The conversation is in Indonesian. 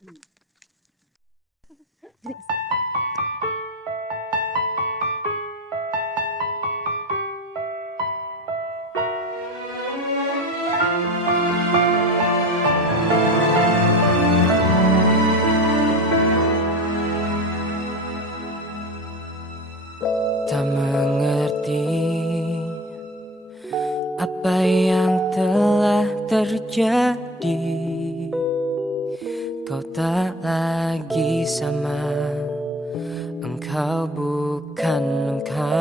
Tak mengerti apa yang telah terjadi. Kau tak lagi sama, engkau bukan engkau.